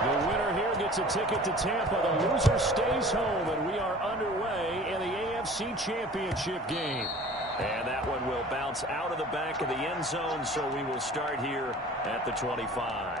The winner here gets a ticket to Tampa. The loser stays home, and we are underway in the AFC Championship game. And that one will bounce out of the back of the end zone, so we will start here at the 25.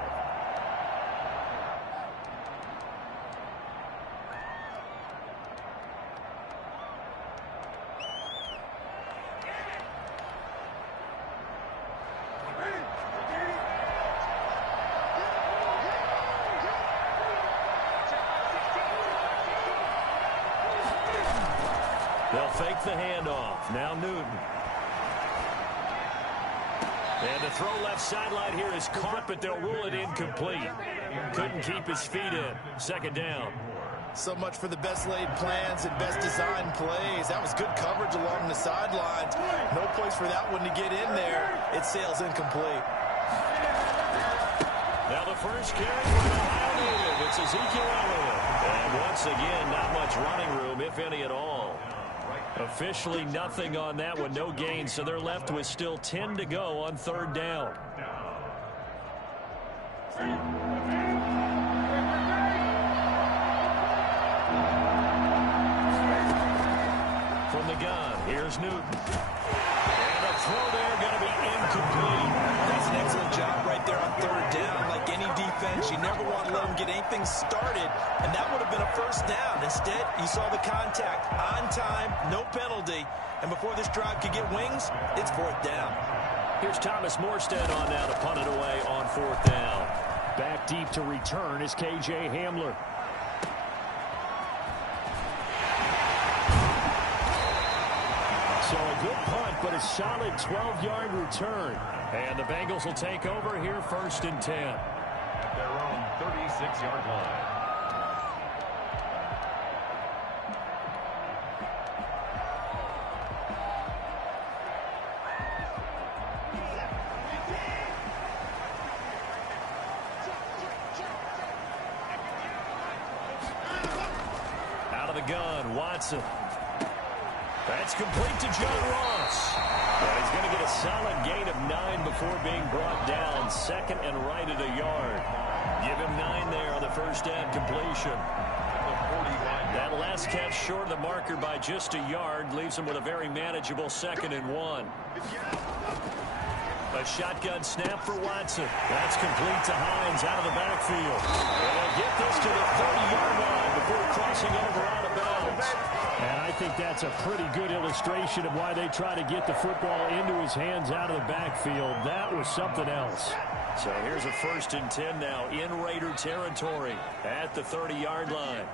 They'll fake the handoff. Now Newton. And the throw left sideline here is caught, but they'll rule it incomplete. Couldn't keep his feet in. Second down. So much for the best laid plans and best designed plays. That was good coverage along the sidelines. No place for that one to get in there. It sails incomplete. Now the first carry for the Ohio native. It's Ezekiel Elliott. And once again, not much running room, if any at all. Officially nothing on that one, no gain, so they're left with still 10 to go on third down. From the gun, here's Newton. And a throw there going to be incomplete. That's an excellent job right there on third down. Like any defense, you never want to let them get anything started, and that would have been a first down. Instead, you saw the contact on time, no penalty, and before this drive could get wings, it's fourth down. Here's Thomas Morstead on now to punt it away on fourth down. Back deep to return is K.J. Hamler. So a good punt, but a solid 12-yard return. And the Bengals will take over here first and 10. At their own 36-yard line. Out of the gun, Watson. That's complete to John Ross. And he's going to get a solid gain of 9 before being brought down. Second and right at a yard. Give him 9 there on the first down completion. That last catch short of the marker by just a yard leaves him with a very manageable second and 1. A shotgun snap for Watson. That's complete to Hines out of the backfield. And they'll get this to the 30-yard line before crossing over out of bounds. And I think that's a pretty good illustration of why they try to get the football into his hands out of the backfield. That was something else. So here's a first and 10 now in Raider territory at the 30-yard line.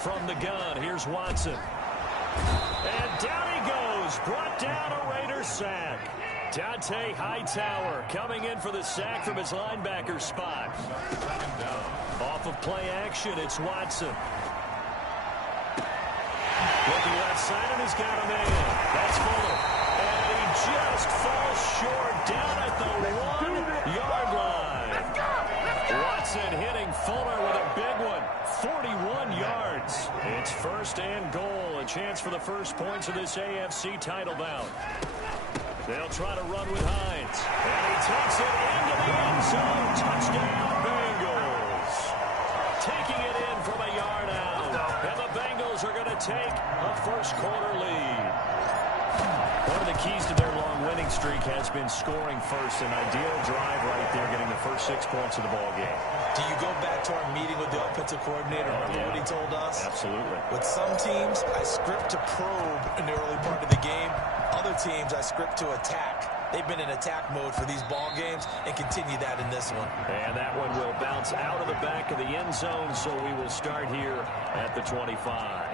From the gun, here's Watson. And down he goes. Brought down a Raider sack. Dante Hightower coming in for the sack from his linebacker spot. Off of play action, it's Watson. Looking left side, and he's got a man. That's Fuller. And he just falls short down at the 1-yard line. Watson hitting Fuller with a big one. 41 yards. It's first and goal. A chance for the first points of this AFC title bout. They'll try to run with Hines. And he takes it into the end zone. Touchdown, Bengals. Taking it in from a yard out. And the Bengals are going to take a first-quarter lead. One of the keys to their long winning streak has been scoring first. An ideal drive right there, getting the first 6 points of the ball game. Do you go back to our meeting with the offensive coordinator? Remember what he told us? Absolutely. With some teams, I script to probe in the early part of the game. Other teams, I script to attack. They've been in attack mode for these ball games and continue that in this one. And that one will bounce out of the back of the end zone, so we will start here at the 25.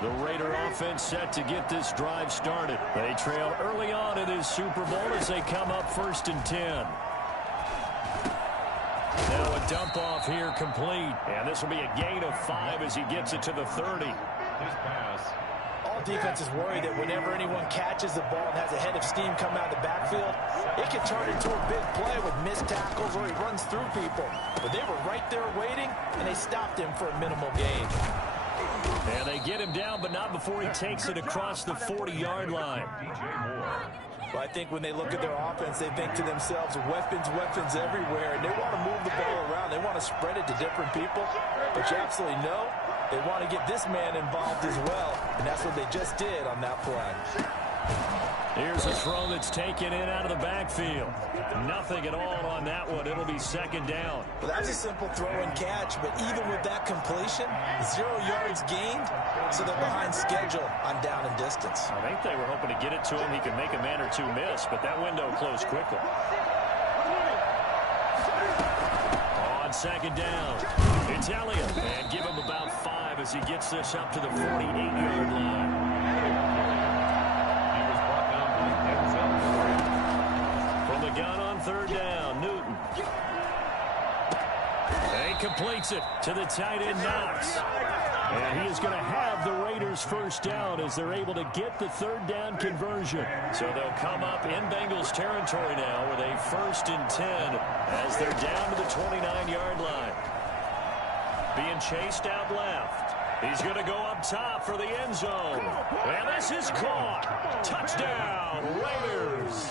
The Raider offense set to get this drive started. They trail early on in this Super Bowl as they come up first and 10. Now a dump off here complete. And this will be a gain of 5 as he gets it to the 30. His pass. Defense is worried that whenever anyone catches the ball and has a head of steam come out of the backfield, it can turn into a big play with missed tackles or he runs through people. But they were right there waiting, and they stopped him for a minimal gain. And they get him down, but not before he takes it across the 40-yard line. Well, I think when they look at their offense, they think to themselves, weapons, weapons everywhere, and they want to move the ball around. They want to spread it to different people. But you absolutely know they want to get this man involved as well, and that's what they just did on that play. Here's a throw that's taken in out of the backfield. Nothing at all on that one. It'll be second down. Well, that was a simple throw and catch, but even with that completion, 0 yards gained, so they're behind schedule on down and distance. I think they were hoping to get it to him. He could make a man or two miss, but that window closed quickly. On second down, it's Elliott. And give him about 5 as he gets this up to the 48-yard line. From the gun on third down, Newton. And he completes it to the tight end, Knox. And he is going to have the Raiders first down as they're able to get the third down conversion. So they'll come up in Bengals territory now with a 1st and 10 as they're down to the 29-yard line. Being chased out left. He's going to go up top for the end zone. And this is caught. Touchdown, Raiders.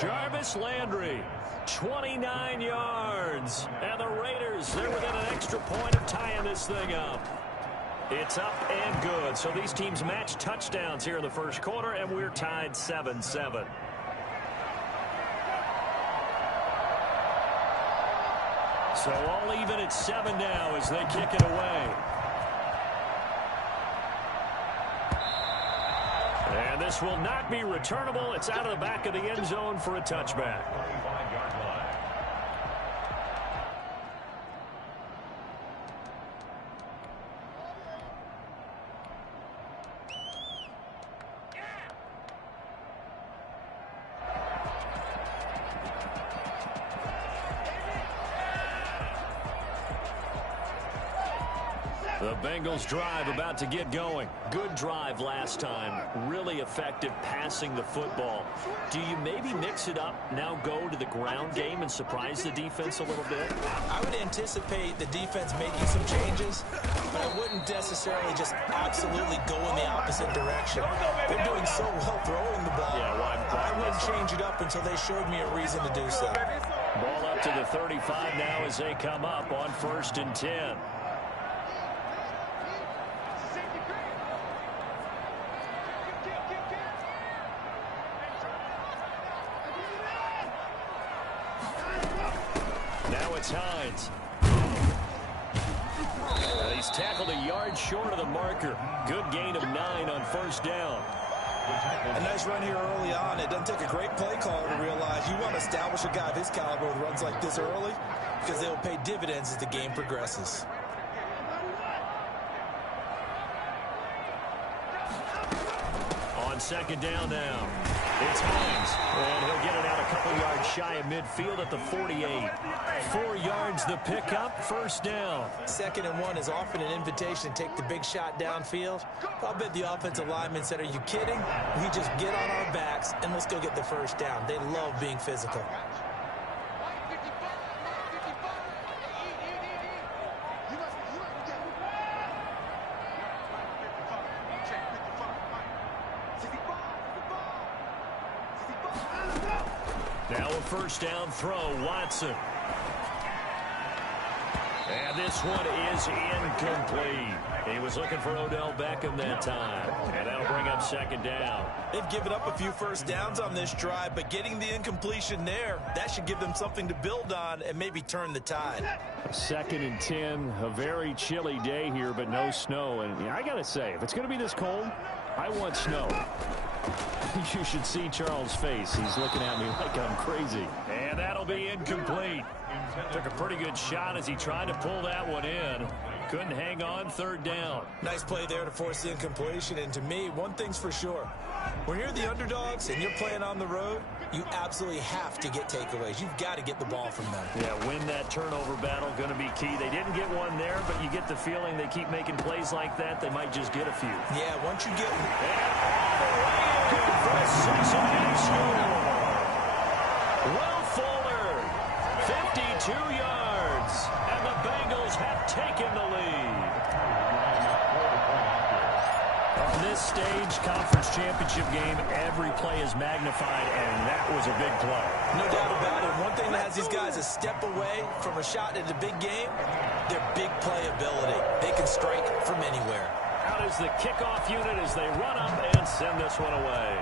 Jarvis Landry, 29 yards. And the Raiders, they're within an extra point of tying this thing up. It's up and good. So these teams match touchdowns here in the first quarter, and we're tied 7-7. So all even at 7 now as they kick it away. And this will not be returnable. It's out of the back of the end zone for a touchback. The Bengals drive about to get going. Good drive last time. Really effective passing the football. Do you maybe mix it up, now go to the ground game and surprise the defense a little bit? I would anticipate the defense making some changes, but I wouldn't necessarily just absolutely go in the opposite direction. They're doing so well throwing the ball. Yeah, well, I wouldn't change it up until they showed me a reason to do so. Ball up to the 35 now as they come up on 1st and 10. Now it's Hines. And he's tackled a yard short of the marker. Good gain of 9 on 1st down. A nice run here early on. It doesn't take a great play caller to realize you want to establish a guy of his caliber with runs like this early because they'll pay dividends as the game progresses. On 2nd down now. It's Hines. And he'll get it out a couple yards shy of midfield at the 48. 4 yards the pickup, 1st down. 2nd and 1 is often an invitation to take the big shot downfield. I'll bet the offensive lineman said, are you kidding? We just get on our backs and let's go get the 1st down. They love being physical. Now a 1st down throw, Watson. And this one is incomplete. He was looking for Odell Beckham that time. And that'll bring up 2nd down. They've given up a few 1st downs on this drive, but getting the incompletion there, that should give them something to build on and maybe turn the tide. 2nd and 10, a very chilly day here, but no snow. And I got to say, if it's going to be this cold, I want snow. You should see Charles' face. He's looking at me like I'm crazy. And that'll be incomplete. Took a pretty good shot as he tried to pull that one in. Couldn't hang on, 3rd down. Nice play there to force the incompletion. And to me, one thing's for sure. When you're the underdogs and you're playing on the road, you absolutely have to get takeaways. You've got to get the ball from them. Yeah, win that turnover battle, going to be key. They didn't get one there, but you get the feeling they keep making plays like that, they might just get a few. Yeah, once you get... And all the way in for a Cincinnati score. Will Fuller, 52 yards, and the Bengals have taken the lead. On this stage, conference championship game, every play is magnified, and that was a big play. No doubt about it. One thing that has these guys a step away from a shot at a big game, their big play ability. They can strike from anywhere. Out is the kickoff unit as they run up and send this one away.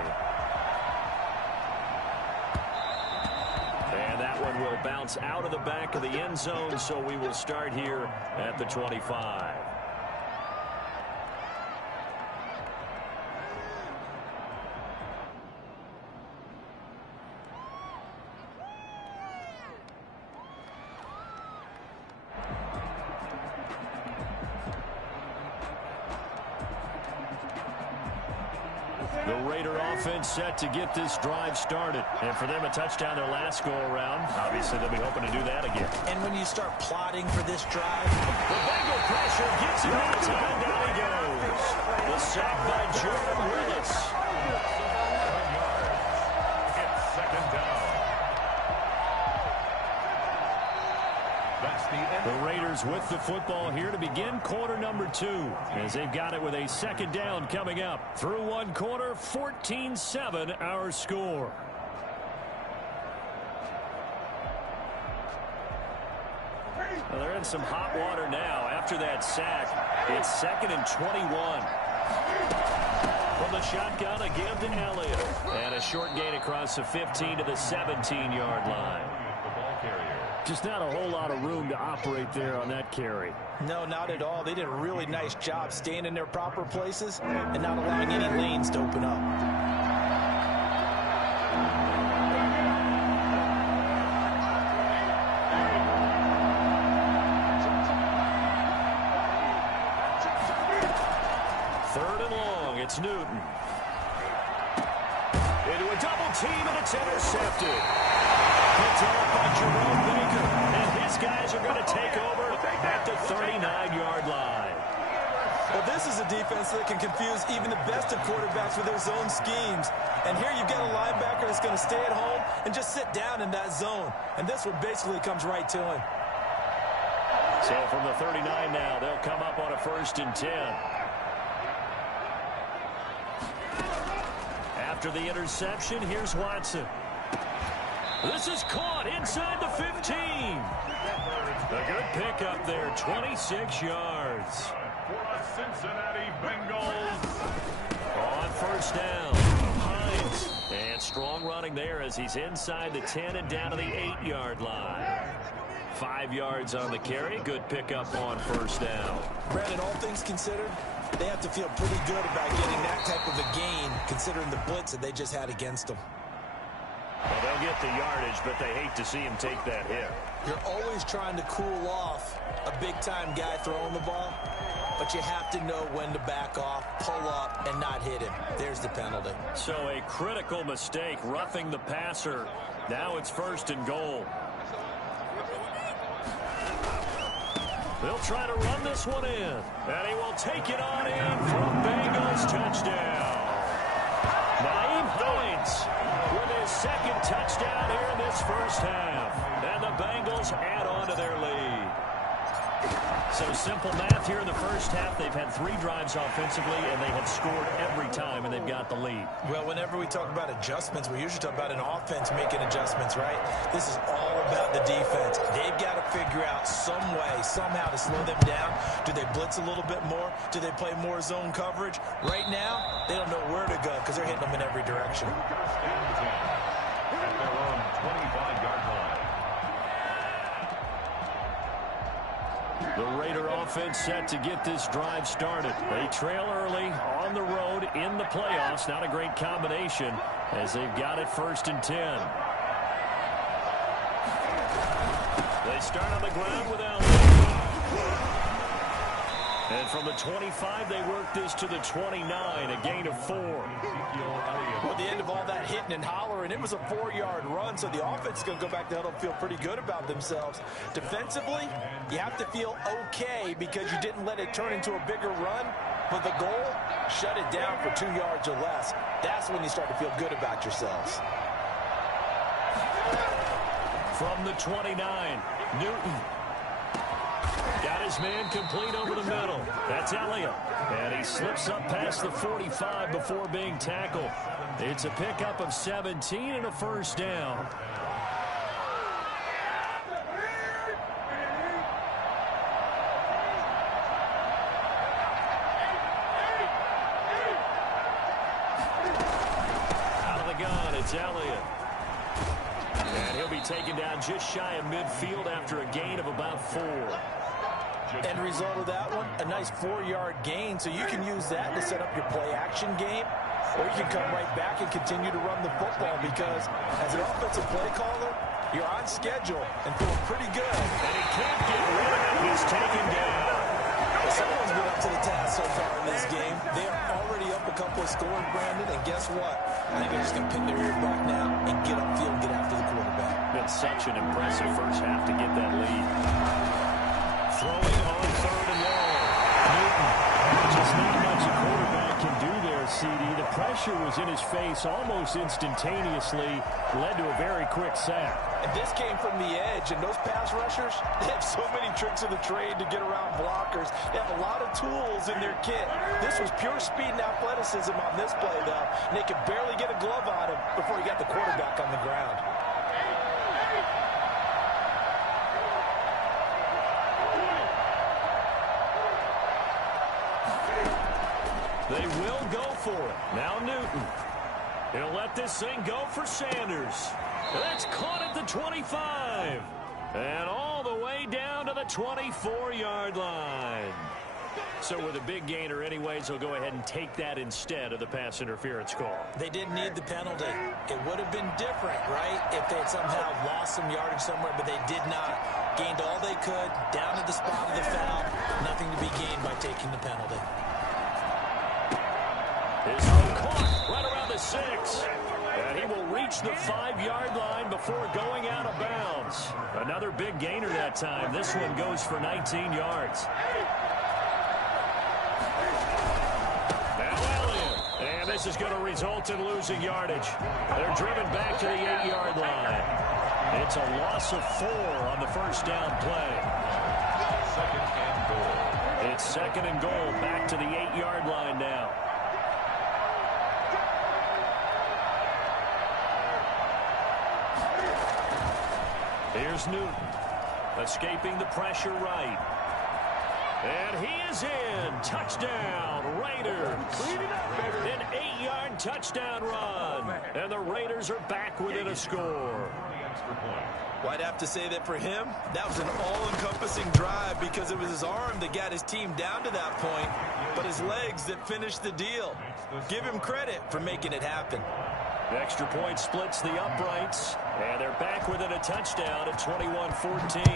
And that one will bounce out of the back of the end zone, so we will start here at the 25. The Raider offense set to get this drive started. And for them, a touchdown their last go-around. Obviously, they'll be hoping to do that again. And when you start plotting for this drive... The Bengal pressure gets him in time. Down he goes. The sack by Jordan Willis. It's second down. That's the end. The Raiders with the football here to begin quarter number 2, as they've got it with a second down coming up. Through one quarter, 14-7 our score. Well, they're in some hot water now. After that sack, it's 2nd and 21. From the shotgun again to Elliott. And a short gain across the 15 to the 17-yard line. The ball carrier. Just not a whole lot of room to operate there on that carry. No, not at all. They did a really nice job staying in their proper places and not allowing any lanes to open up. Third and long, it's Newton. Into a double team, and it's intercepted. Picked off by Jerome Baker, and his guys are going to take over at the 39-yard line. Well, this is a defense that can confuse even the best of quarterbacks with their zone schemes. And here you've got a linebacker that's going to stay at home and just sit down in that zone. And this one basically comes right to him. So from the 39 now, they'll come up on a 1st and 10. After the interception, here's Watson. This is caught inside the 15. A good pickup there, 26 yards. For the Cincinnati Bengals. On 1st down, Hines. And strong running there as he's inside the 10 and down to the 8-yard line. 5 yards on the carry. Good pickup on 1st down. Brandon, all things considered, they have to feel pretty good about getting that type of a gain considering the blitz that they just had against them. Well, they'll get the yardage, but they hate to see him take that hit. You're always trying to cool off a big-time guy throwing the ball, but you have to know when to back off, pull up, and not hit him. There's the penalty. So a critical mistake, roughing the passer. Now it's 1st and goal. They'll try to run this one in, and he will take it on in for a Bengals touchdown. Nyheim Hines with his 2nd touchdown here in this 1st half. And the Bengals add on to their lead. So simple math here in the 1st half. They've had 3 drives offensively, and they have scored every time, and they've got the lead. Well, whenever we talk about adjustments, we usually talk about an offense making adjustments, right? This is all about the defense. They've got to figure out some way, somehow to slow them down. Do they blitz a little bit more? Do they play more zone coverage? Right now, they don't know where to go because they're hitting them in every direction. At their own 25-yard line. The Raider offense set to get this drive started. They trail early on the road in the playoffs. Not a great combination as they've got it 1st and 10. They start on the ground with Elliott. And from the 25, they work this to the 29, a gain of 4. Well, the end of all that hitting and hollering, it was a 4-yard run, so the offense is going to go back to huddle and feel pretty good about themselves. Defensively, you have to feel okay because you didn't let it turn into a bigger run, but the goal, shut it down for 2 yards or less. That's when you start to feel good about yourselves. From the 29, Newton. Got his man complete over the middle. That's Elliott. And he slips up past the 45 before being tackled. It's a pickup of 17 and a first down. Out of the gun, it's Elliott. And he'll be taken down just shy of midfield after a gain of about 4. End result of that one, a nice 4-yard gain, so you can use that to set up your play-action game, or you can come right back and continue to run the football because as an offensive play caller, you're on schedule and feeling pretty good. And he can't get rid of it. He's taken down. Someone's been up to the task so far in this game. They are already up a couple of scores, Brandon, and guess what? I think they're just going to pin their ears back now and get upfield and get after the quarterback. Been such an impressive first half to get that lead. Throwing on 3rd and long. Newton. Just not much a quarterback can do there, CD. The pressure was in his face almost instantaneously. Led to a very quick sack. And this came from the edge, and those pass rushers, they have so many tricks of the trade to get around blockers. They have a lot of tools in their kit. This was pure speed and athleticism on this play, though, and they could barely get a glove on him before he got the quarterback on the ground. They will go for it. Now Newton. He'll let this thing go for Sanders. That's caught at the 25. And all the way down to the 24-yard line. So with a big gainer anyways, he'll go ahead and take that instead of the pass interference call. They didn't need the penalty. It would have been different, right, if they had somehow lost some yardage somewhere, but they did not. Gained all they could, down to the spot of the foul. Nothing to be gained by taking the penalty. His throw caught right around the 6. And he will reach the 5-yard line before going out of bounds. Another big gainer that time. This one goes for 19 yards. Now Elliott. And this is going to result in losing yardage. They're driven back to the 8-yard line. It's a loss of 4 on the first down play. Second and goal. It's 2nd and goal. Back to the 8-yard line now. Here's Newton, escaping the pressure right. And he is in. Touchdown, Raiders. An 8-yard touchdown run. And the Raiders are back within a score. Well, I'd have to say that for him, that was an all-encompassing drive because it was his arm that got his team down to that point, but his legs that finished the deal. Give him credit for making it happen. The extra point splits the uprights, and they're back within a touchdown at 21-14.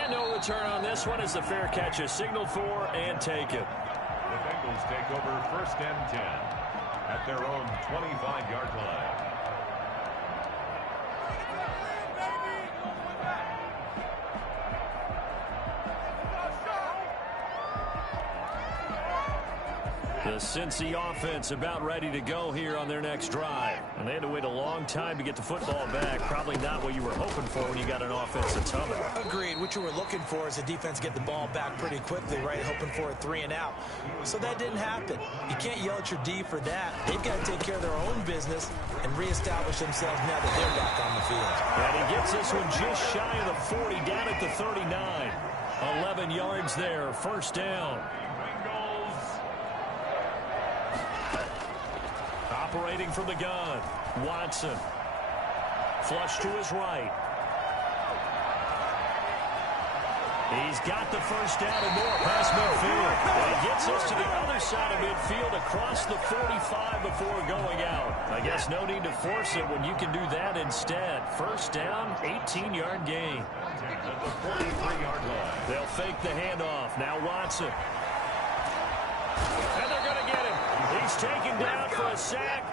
And no return on this one as the fair catch is signaled for and taken. The Bengals take over 1st and 10 at their own 25-yard line. The Cincy offense about ready to go here on their next drive. And they had to wait a long time to get the football back. Probably not what you were hoping for when you got an offense that's humming. Agreed. What you were looking for is the defense get the ball back pretty quickly, right? Hoping for a 3 and out. So that didn't happen. You can't yell at your D for that. They've got to take care of their own business and reestablish themselves now that they're back on the field. And he gets this one just shy of the 40, down at the 39. 11 yards there, first down. Operating from the gun, Watson. Flush to his right. He's got the first down and more past midfield. And he gets us to the other side of midfield across the 45 before going out. I guess no need to force it when you can do that instead. First down, 18-yard gain. At the 43-yard line. They'll fake the handoff. Now Watson. And they're going to get him. He's taken down for a sack.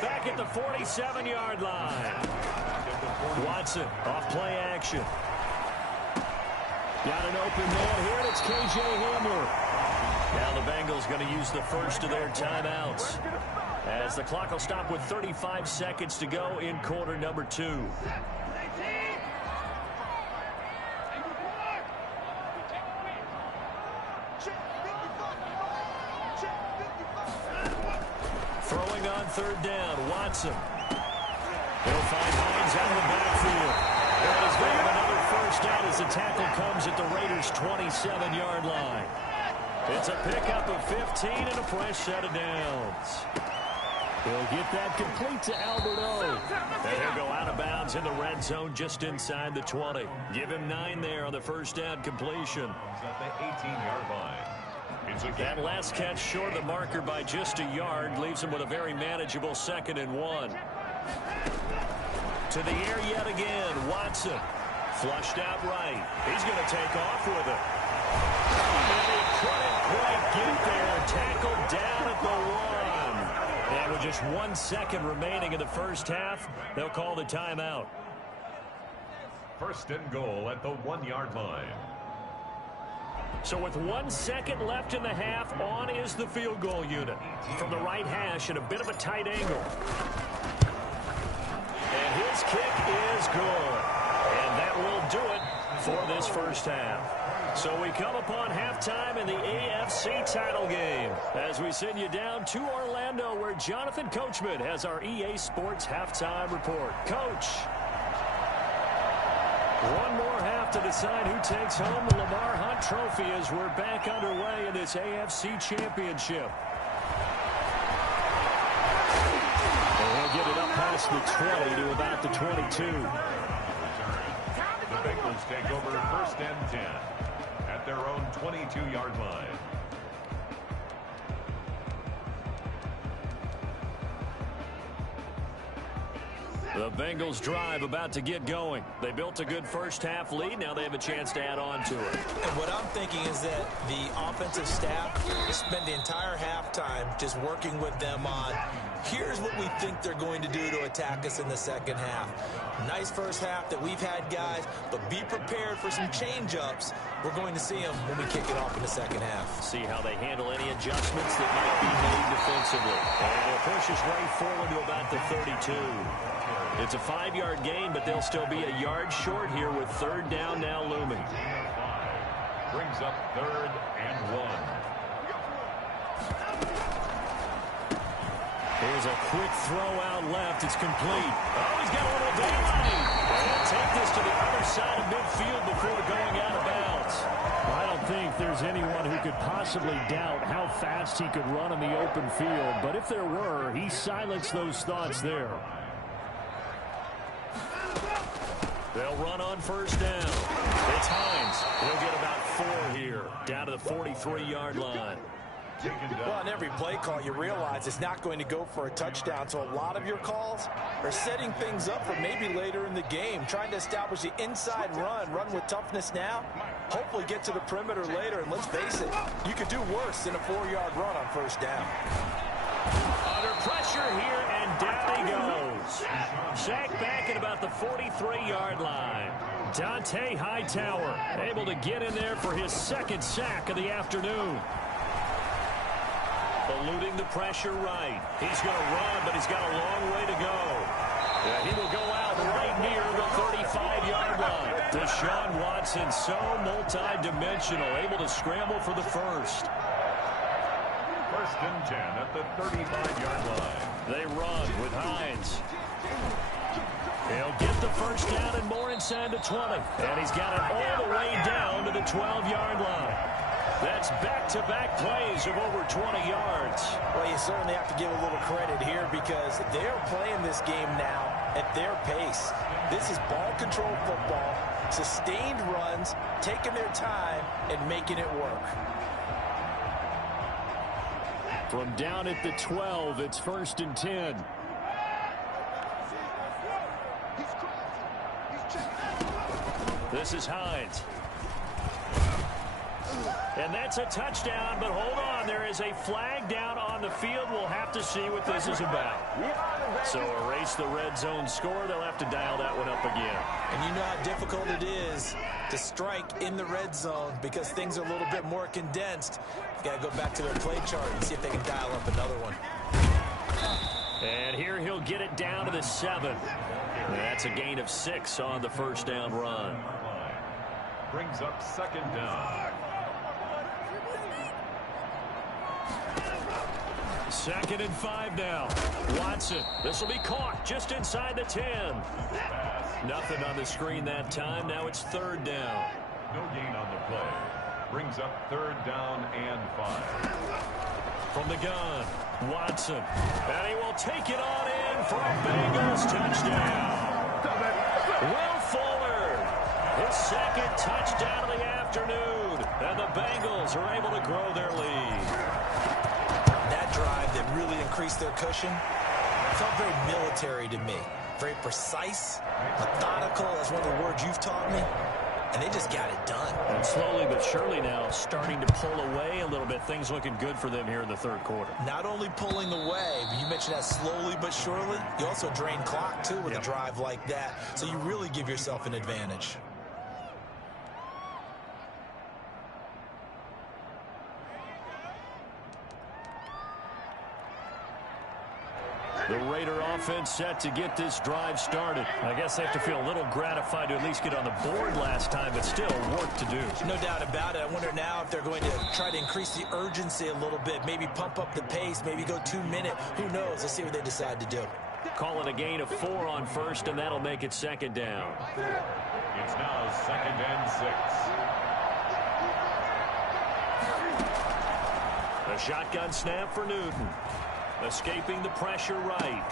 Back at the 47-yard line. Watson off play action. Got an open man here, and it's K.J. Hamler. Now the Bengals going to use the first of their timeouts, as the clock will stop with 35 seconds to go in quarter number 2. Throwing on third down, Watson. He'll find Hines out of the backfield. And he's going to have another first down as the tackle comes at the Raiders' 27-yard line. It's a pickup of 15 and a fresh set of downs. He'll get that complete to Albert O. And he'll go out of bounds in the red zone just inside the 20. Give him 9 there on the first down completion. He's at the 18-yard line. That last catch short of the marker by just a yard leaves him with a very manageable 2nd and 1. To the air yet again, Watson. Flushed out right. He's going to take off with it. And he couldn't quite get there. Tackled down at the 1. And with just 1 second remaining in the first half, they'll call the timeout. First and goal at the 1-yard line. So with 1 second left in the half, on is the field goal unit. From the right hash at a bit of a tight angle. And his kick is good. And that will do it for this first half. So we come upon halftime in the AFC title game as we send you down to Orlando, where Jonathan Coachman has our EA Sports halftime report. Coach. One more half to decide who takes home the Lamar Hunt Trophy as we're back underway in this AFC Championship. Get it up past the 20 to about the 22. The Bengals take over first and 10 at their own 22-yard line. The Bengals drive about to get going. They built a good first half lead. Now they have a chance to add on to it. And what I'm thinking is that the offensive staff spend the entire halftime just working with them on, here's what we think they're going to do to attack us in the second half. Nice first half that we've had, guys, but be prepared for some change-ups. We're going to see them when we kick it off in the second half. See how they handle any adjustments that might be made defensively. And they'll push us right forward to about the 32. It's a 5-yard gain, but they'll still be a yard short here with third down now looming. Brings up 3rd and 1. Here's a quick throw out left. It's complete. Oh, he's got a little daylight. And take this to the other side of midfield before going out of bounds. I don't think there's anyone who could possibly doubt how fast he could run in the open field. But if there were, he silenced those thoughts there. They'll run on first down. It's Hines. He'll get about 4 here, down to the 43-yard line. Well, on every play call, you realize it's not going to go for a touchdown. So a lot of your calls are setting things up for maybe later in the game, trying to establish the inside run with toughness now, hopefully get to the perimeter later. And let's face it, you could do worse than a 4-yard run on first down. Under pressure here, and down he goes. Sacked back at about the 43-yard line. Dante Hightower able to get in there for his 2nd sack of the afternoon. Eluding the pressure right. He's going to run, but he's got a long way to go. Yeah, he will go out right near the 35-yard line. Deshaun Watson, so multi-dimensional, able to scramble for the first. First and 10 at the 35-yard line. They run with Hines. He'll get the first down and more inside the 20. And he's got it all the way down to the 12-yard line. That's back-to-back plays of over 20 yards. Well, you certainly have to give a little credit here because they're playing this game now at their pace. This is ball control football, sustained runs, taking their time, and making it work. From down at the 12, it's 1st and 10. This is Hines. And that's a touchdown, but hold on. There is a flag down on the field. We'll have to see what this is about. So erase the red zone score. They'll have to dial that one up again. And you know how difficult it is to strike in the red zone because things are a little bit more condensed. You've got to go back to their play chart and see if they can dial up another one. And here he'll get it down to the 7. And that's a gain of 6 on the first down run. Brings up 2nd down. 2nd and 5 now. Watson. This will be caught just inside the 10. Nothing on the screen that time. Now it's 3rd down. No gain on the play. Brings up 3rd down and 5. From the gun, Watson. And he will take it on in for a Bengals touchdown. Will Fuller, his 2nd touchdown of the afternoon. And the Bengals are able to grow their lead. That drive that really increased their cushion felt very military to me. Very precise, methodical. That's one of the words you've taught me. And they just got it done. And slowly but surely now starting to pull away a little bit. Things looking good for them here in the 3rd quarter. Not only pulling away, but you mentioned that slowly but surely. You also drain clock, too, with a drive like that. So you really give yourself an advantage. The Raider offense set to get this drive started. I guess they have to feel a little gratified to at least get on the board last time, but still work to do. No doubt about it. I wonder now if they're going to try to increase the urgency a little bit, maybe pump up the pace, maybe go 2-minute. Who knows? Let's see what they decide to do. Call it a gain of 4 on first, and that'll make it 2nd down. It's now 2nd and 6. A shotgun snap for Newton. Escaping the pressure right.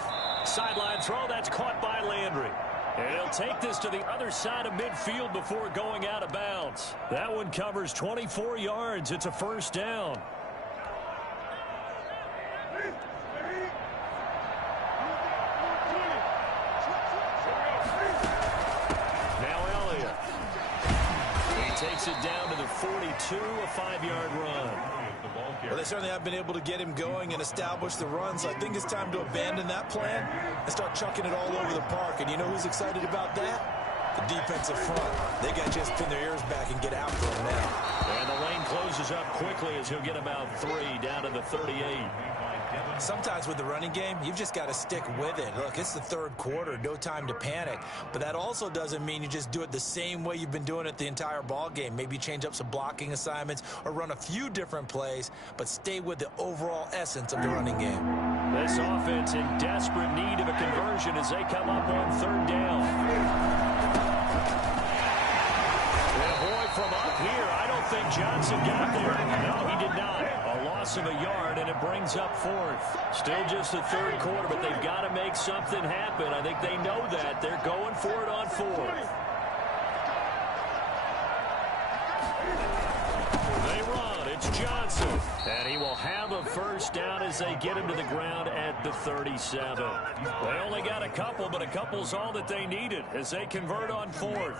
Sideline throw, that's caught by Landry. And he'll take this to the other side of midfield before going out of bounds. That one covers 24 yards. It's a 1st down. Now Elliott. He takes it down to the 42, a 5-yard run. Well, they certainly have been able to get him going and establish the run, so I think it's time to abandon that plan and start chucking it all over the park. And you know who's excited about that? The defensive front. They got to just pin their ears back and get after him now. And the lane closes up quickly as he'll get about 3 down to the 38. Sometimes with the running game, you've just got to stick with it. Look, it's the 3rd quarter, no time to panic. But that also doesn't mean you just do it the same way you've been doing it the entire ball game. Maybe change up some blocking assignments or run a few different plays, but stay with the overall essence of the running game. This offense in desperate need of a conversion as they come up on 3rd down. And boy, from up here, I don't think Johnson got there. No, he did not. A loss of a yard, and it brings up 4th. Still just the 3rd quarter, but they've got to make something happen. I think they know that. They're going for it on 4th. They run. It's Johnson. And he will have a 1st down as they get him to the ground at the 37. They only got a couple, but a couple's all that they needed as they convert on 4th.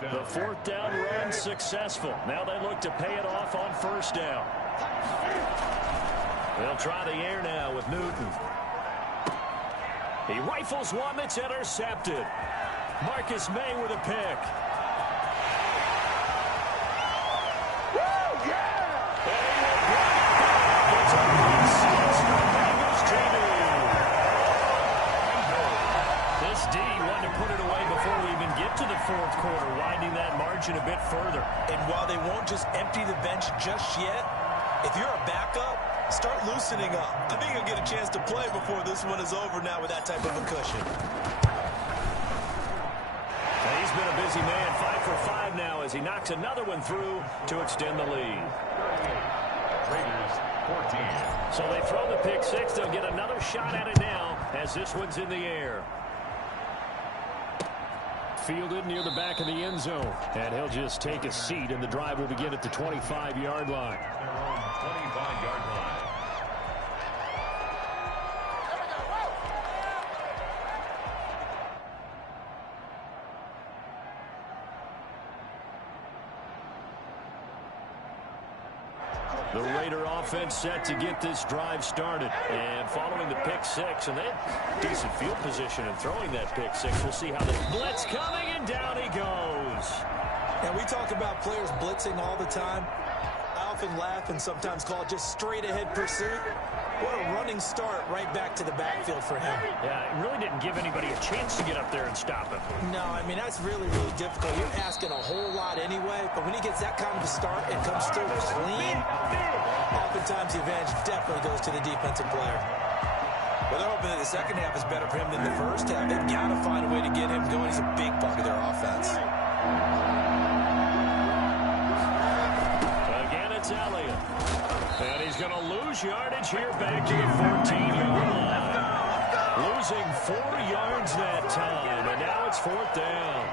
The 4th down run successful. Now they look to pay it off on 1st down. They'll try the air now with Newton. He rifles one that's intercepted. Marcus May with a pick. To the 4th quarter, widening that margin a bit further. And while they won't just empty the bench just yet, if you're a backup, start loosening up. I think you'll get a chance to play before this one is over now with that type of a cushion. He He's been a busy man, 5 for 5 now as he knocks another one through to extend the lead. Raiders 14. So they throw the pick six. They'll get another shot at it now as this one's in the air. Fielded near the back of the end zone. And he'll just take a seat, and the drive will begin at the 25-yard line. Their own 25-yard line. The Raider offense set to get this drive started. And following the pick six, and they had decent field position in throwing that pick six. We'll see how the blitz coming, and down he goes. And we talk about players blitzing all the time. I often laugh and sometimes call it just straight-ahead pursuit. What a running start right back to the backfield for him. Yeah, it really didn't give anybody a chance to get up there and stop him. No, I mean, that's really, really difficult. You're asking a whole lot anyway, but when he gets that kind of a start and comes through clean, oftentimes the advantage definitely goes to the defensive player. Well, they're hoping that the second half is better for him than the first half. They've got to find a way to get him going. He's a big part of their offense. Again, it's Elliott. And he's going to lose yardage here back to the 14-yard line. Losing 4 yards that time, and now it's 4th down.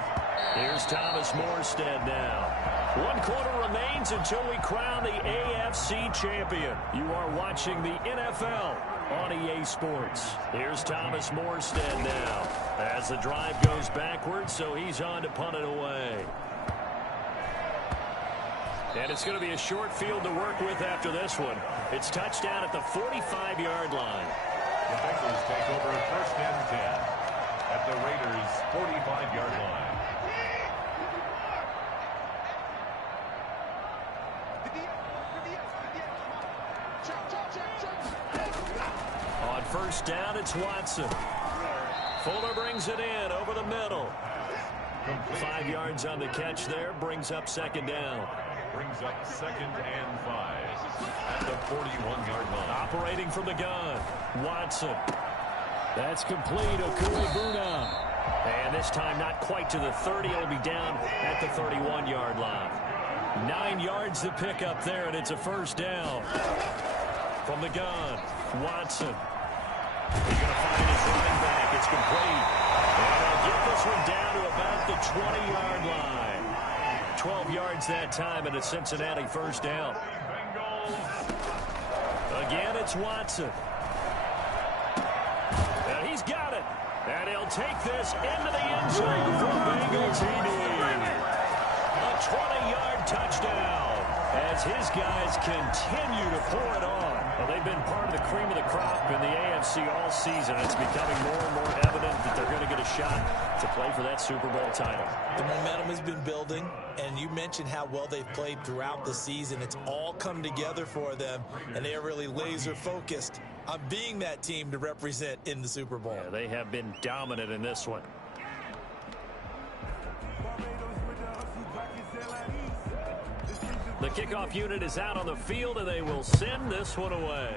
Here's Thomas Morstead now. 1 quarter remains until we crown the AFC champion. You are watching the NFL on EA Sports. Here's Thomas Morstead now as the drive goes backwards, so he's on to punt it away. And it's going to be a short field to work with after this one. It's touchdown at the 45-yard line. The Bengals take over 1st and 10 at the Raiders' 45-yard line. On 1st down, it's Watson. Fuller brings it in over the middle. 5 yards on the catch there, brings up 2nd down. Brings up 2nd and 5 at the 41-yard line. Operating from the gun, Watson. That's complete, Okuwebuna. And this time not quite to the 30. It'll be down at the 31-yard line. 9 yards to pick up there, and it's a 1st down. From the gun, Watson. He's going to find his running back. It's complete. And they'll get this one down to about the 20-yard line. 12 yards that time, and a Cincinnati 1st down. Again, it's Watson. And he's got it. And he'll take this into the end zone for Bengals TD. A 20-yard touchdown as his guys continue to pour it on. Well, they've been part of the cream of the crop in the AFC all season. It's becoming more and more evident that they're going to get a shot to play for that Super Bowl title. The momentum has been building, and you mentioned how well they've played throughout the season. It's all come together for them, and they are really laser-focused on being that team to represent in the Super Bowl. Yeah, they have been dominant in this one. The kickoff unit is out on the field, and they will send this one away.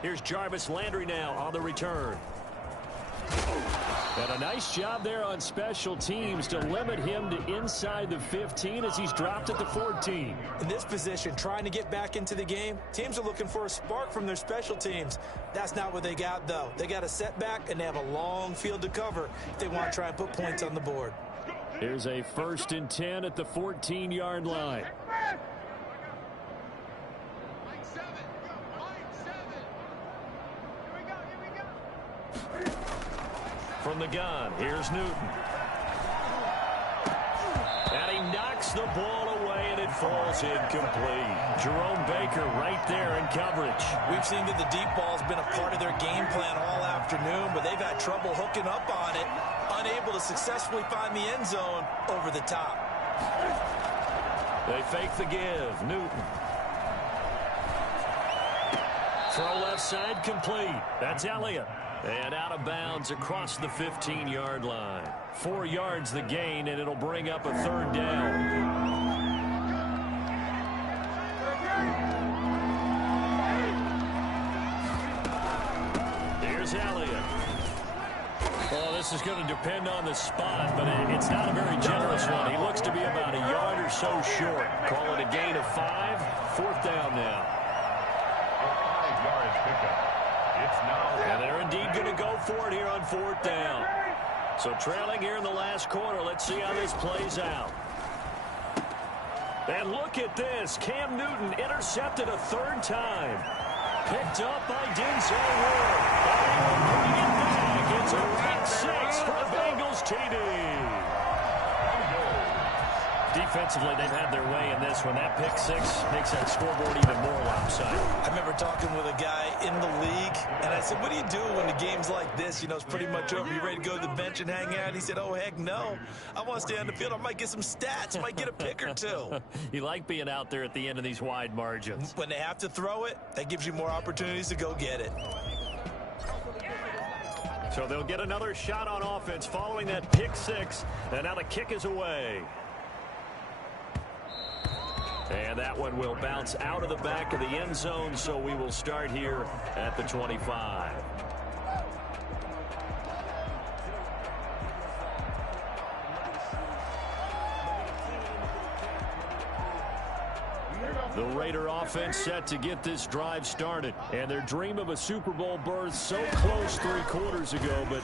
Here's Jarvis Landry now on the return. And a nice job there on special teams to limit him to inside the 15 as he's dropped at the 14. In this position, trying to get back into the game, teams are looking for a spark from their special teams. That's not what they got, though. They got a setback, and they have a long field to cover if they want to try and put points on the board. Here's a 1st and 10 at the 14-yard line. From the gun, here's Newton. And he knocks the ball away, and it falls incomplete. Jerome Baker right there in coverage. We've seen that the deep ball's been a part of their game plan all afternoon, but they've had trouble hooking up on it, unable to successfully find the end zone over the top. They fake the give. Newton. Throw left side complete. That's Elliott. And out of bounds across the 15-yard line. 4 yards the gain, and it'll bring up a 3rd down. Here's Elliott. Well, this is going to depend on the spot, but it's not a very generous one. He looks to be about a yard or so short. Call it a gain of 5. 4th down now. A 5-yard pickup. It's now. And they're indeed going to go for it here on 4th down. So trailing here in the last quarter. Let's see how this plays out. And look at this. Cam Newton intercepted a 3rd time. Picked up by Denzel Ward. And he will bring it back. It's a pick 6 for the Bengals TD. Defensively, they've had their way in this one. That pick 6 makes that scoreboard even more lopsided. I remember talking with a guy in the league, and I said, what do you do when the game's like this? You know, it's pretty much over. You ready to go to the bench and hang out? He said, oh, heck no. I want to stay on the field. I might get some stats. I might get a pick or 2. You like being out there at the end of these wide margins. When they have to throw it, that gives you more opportunities to go get it. So they'll get another shot on offense following that pick 6, and now the kick is away. And that one will bounce out of the back of the end zone, so we will start here at the 25. The Raider offense set to get this drive started. And their dream of a Super Bowl berth so close 3 quarters ago, but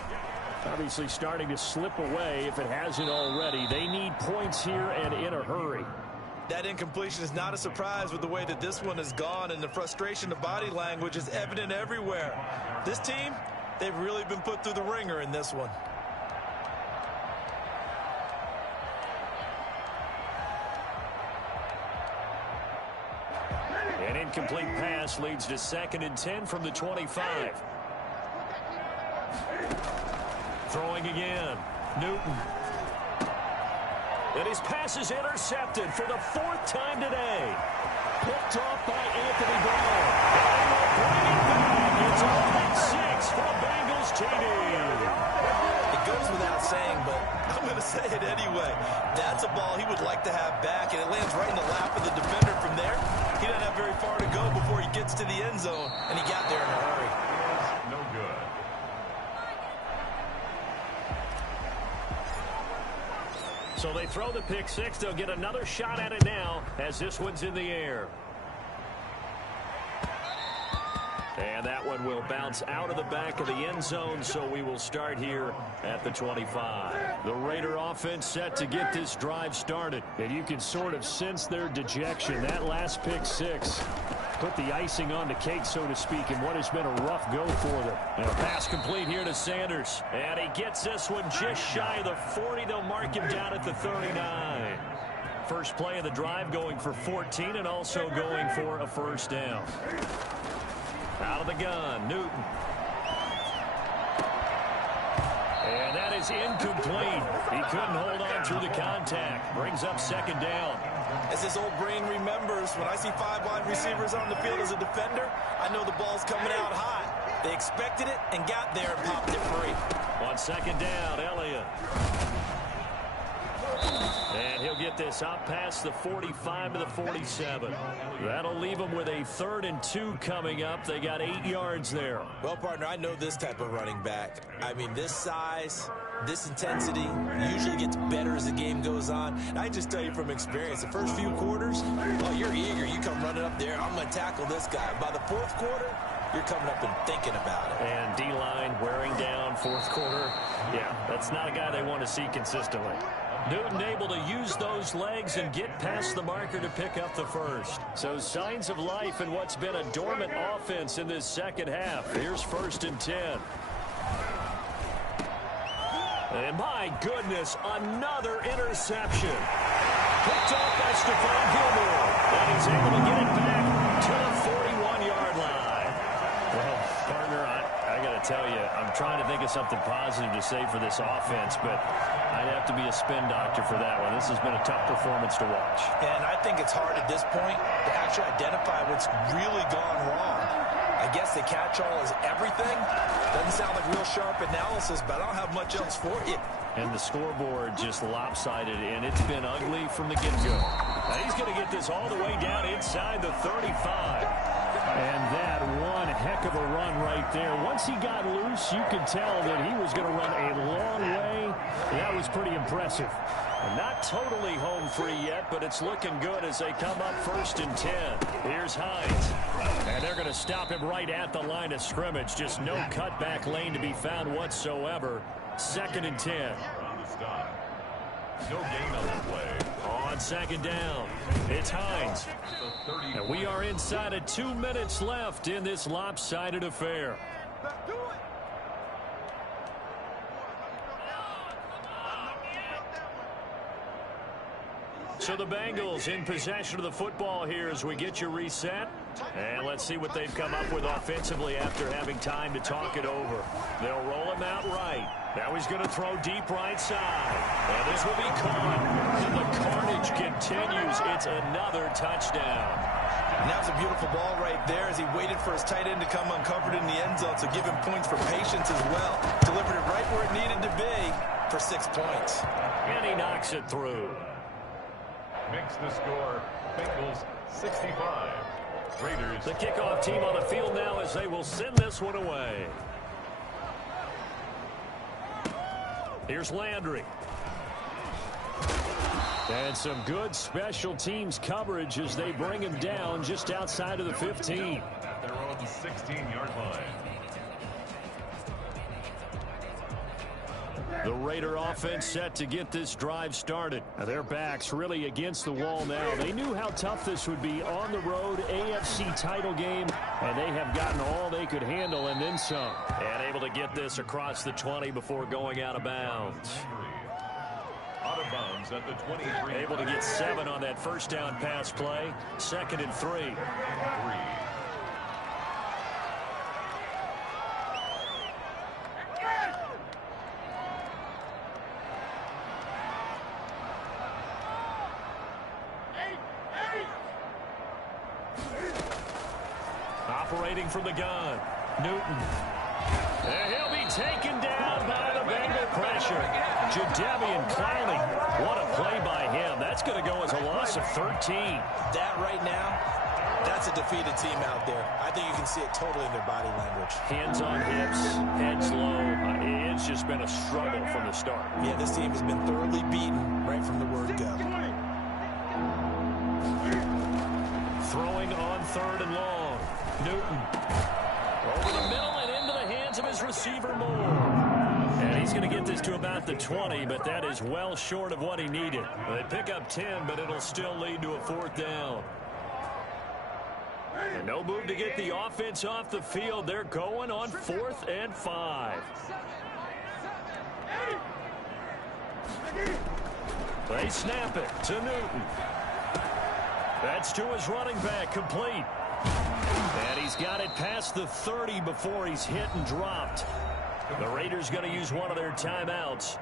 obviously starting to slip away if it hasn't already. They need points here and in a hurry. That incompletion is not a surprise with the way that this one has gone, and the frustration of body language is evident everywhere. This team, they've really been put through the ringer in this one. An incomplete pass leads to 2nd and 10 from the 25. Throwing again. Newton. And his pass is intercepted for the 4th time today. Picked off by Anthony Brown. And he will bring it back. It's a pick 6 for the Bengals TD. It goes without saying, but I'm going to say it anyway. That's a ball he would like to have back, and it lands right in the lap of the defender from there. He doesn't have very far to go before he gets to the end zone, and he got there in a hurry. No good. So they throw the pick 6. They'll get another shot at it now as this one's in the air. And that one will bounce out of the back of the end zone, so we will start here at the 25. The Raider offense set to get this drive started. And you can sort of sense their dejection. That last pick 6 put the icing on the cake, so to speak, in what has been a rough go for them. And a pass complete here to Sanders. And he gets this one just shy of the 40. They'll mark him down at the 39. First play of the drive going for 14 and also going for a 1st down. Out of the gun, Newton. And that is incomplete. He couldn't hold on through the contact. Brings up 2nd down. As his old brain remembers, when I see 5 wide receivers on the field as a defender, I know the ball's coming out hot. They expected it and got there and popped it free. On 2nd down, Elliott. And he'll get this out past the 45 to the 47. That'll leave them with a 3rd and 2 coming up. They got 8 yards there. Well, partner, I know this type of running back. I mean, this size, this intensity usually gets better as the game goes on. And I just tell you from experience, the first few quarters, well, you're eager. You come running up there, I'm going to tackle this guy. By the 4th quarter, you're coming up and thinking about it. And D-line wearing down 4th quarter. Yeah, that's not a guy they want to see consistently. Newton able to use those legs and get past the marker to pick up the 1st. So signs of life in what's been a dormant offense in this 2nd half. Here's 1st and 10. And my goodness, another interception. Picked off by Stephon Gilmore. And he's able to get it back to the 41-yard line. Well, partner, I got to tell you, I'm trying to think of something positive to say for this offense, but I'd have to be a spin doctor for that one. This has been a tough performance to watch. And I think it's hard at this point to actually identify what's really gone wrong. I guess the catch-all is everything. Doesn't sound like real sharp analysis, but I don't have much else for you. And the scoreboard just lopsided, and it's been ugly from the get-go. Now he's going to get this all the way down inside the 35. And that one heck of a run right there. Once he got loose, you could tell that he was going to run a long way. That was pretty impressive. Not totally home free yet, but it's looking good as they come up 1st and 10. Here's Hines. And they're going to stop him right at the line of scrimmage. Just no cutback lane to be found whatsoever. 2nd and 10. No gain on the play. On 2nd down, it's Hines. And we are inside of 2 minutes left in this lopsided affair. So the Bengals in possession of the football here as we get you reset. And let's see what they've come up with offensively after having time to talk it over. They'll roll him out right. Now he's going to throw deep right side. And this will be caught. And the carnage continues. It's another touchdown. And that was a beautiful ball right there as he waited for his tight end to come uncovered in the end zone. So give him points for patience as well. Delivered it right where it needed to be for 6 points. And he knocks it through. Makes the score Bengals 65. Raiders. The kickoff team on the field now as they will send this one away. Here's Landry. And some good special teams coverage as they bring him down just outside of the 15. At their own 16-yard line. The Raider offense set to get this drive started. Now their backs really against the wall now. They knew how tough this would be on the road, AFC title game, and they have gotten all they could handle and then some. And able to get this across the 20 before going out of bounds. Out of bounds at the 23. Able to get 7 on that first down pass play. 2nd and 3. Operating from the gun, Newton. And he'll be taken down by the Bengal pressure. Jadeveon Clowney. What a play by him. That's going to go as a loss of 13. That right now, that's a defeated team out there. I think you can see it totally in their body language. Hands on hips, heads low. It's just been a struggle from the start. Yeah, this team has been thoroughly beaten right from the word go. Throwing on 3rd and long. Newton. Over the middle and into the hands of his receiver Moore. And he's going to get this to about the 20, but that is well short of what he needed. They pick up 10, but it'll still lead to a 4th down. And no move to get the offense off the field. They're going on 4th and 5. They snap it to Newton. That's to his running back, complete. And he's got it past the 30 before he's hit and dropped. The Raiders going to use one of their timeouts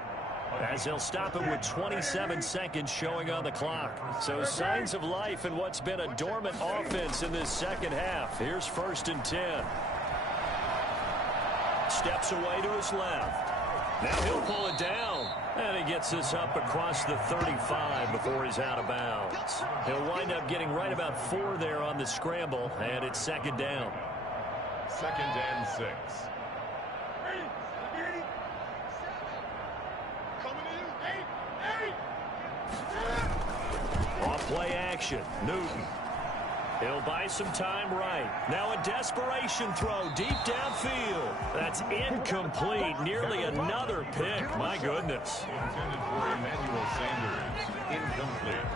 as they'll stop it with 27 seconds showing on the clock. So signs of life in what's been a dormant offense in this second half. Here's 1st and 10. Steps away to his left. Now he'll pull it down. And he gets this up across the 35 before he's out of bounds. He'll wind up getting right about 4 there on the scramble, and it's 2nd down. 2nd and 6. Off play action, Newton. He'll buy some time right. Now a desperation throw deep downfield. That's incomplete. Nearly another pick. My goodness. Intended for Emmanuel Sanders. Incomplete.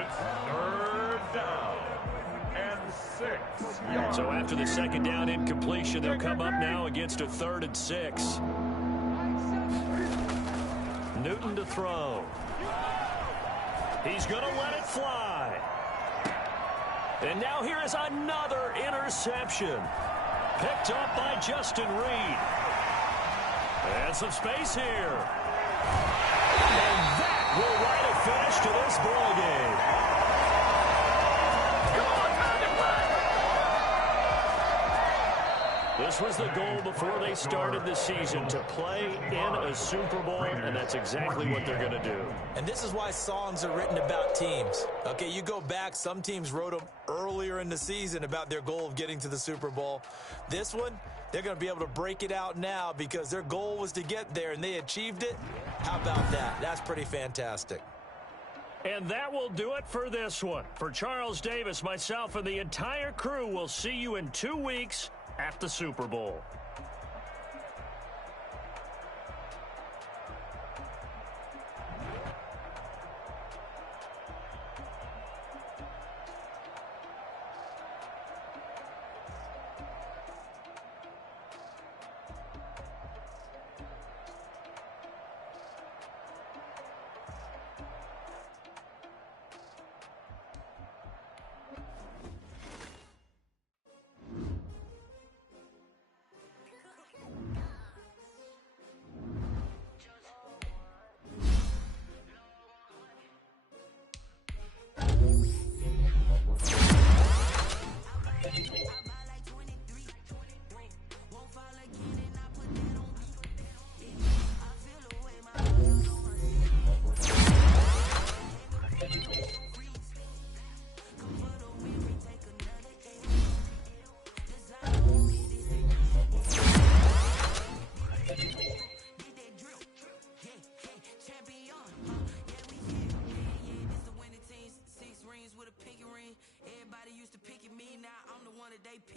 It's 3rd down and 6. So after the 2nd down incompletion, they'll come up now against a 3rd and 6. Newton to throw. He's going to let it fly. And now here is another interception. Picked up by Justin Reed. And some space here. And that will write a finish to this ball game. This was the goal before they started the season, to play in a Super Bowl, and that's exactly what they're going to do. And this is why songs are written about teams. Okay, you go back, some teams wrote them earlier in the season about their goal of getting to the Super Bowl. This one, they're going to be able to break it out now because their goal was to get there, and they achieved it. How about that? That's pretty fantastic. And that will do it for this one. For Charles Davis, myself, and the entire crew, we'll see you in 2 weeks at the Super Bowl.